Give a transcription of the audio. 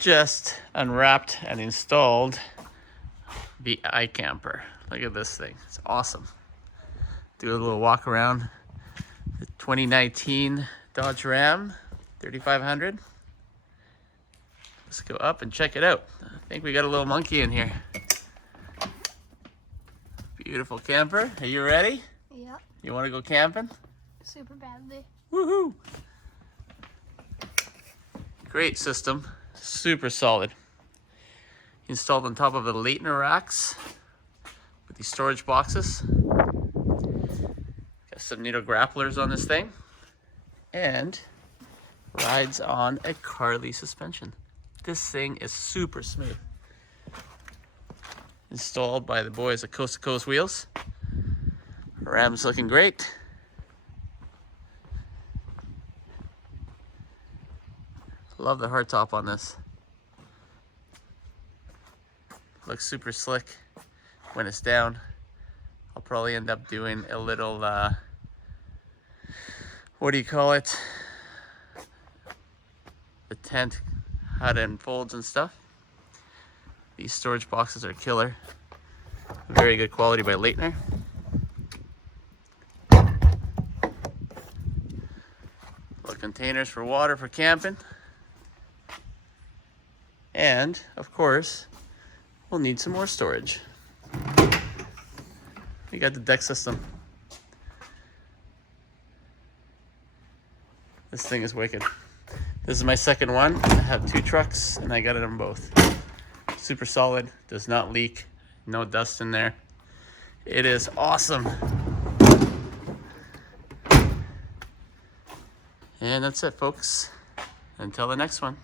just unwrapped and installed the iKamper. Look at this thing. It's awesome. Do a little walk around the 2019 Dodge Ram 3500. Let's go up and check it out. I think we got a little monkey in here. Beautiful camper. Are you ready? Yeah. You want to go camping? Super badly. Woohoo! Great system. Super solid. Installed on top of the Leitner racks with these storage boxes. Got some Nittos grapplers on this thing. And rides on a Carli suspension. This thing is super smooth. Installed by the boys at Coast to Coast Wheels. Ram's looking great. Love the hardtop on this. Looks super slick when it's down. I'll probably end up doing a little, what do you call it? The tent, how it unfolds and stuff. These storage boxes are killer. Very good quality by Leitner. Little containers for water for camping. And, of course, we'll need some more storage. We got the deck system. This thing is wicked. This is my second one. I have 2 trucks and I got it on both. Super solid, does not leak, no dust in there. It is awesome. And that's it, folks. Until the next one.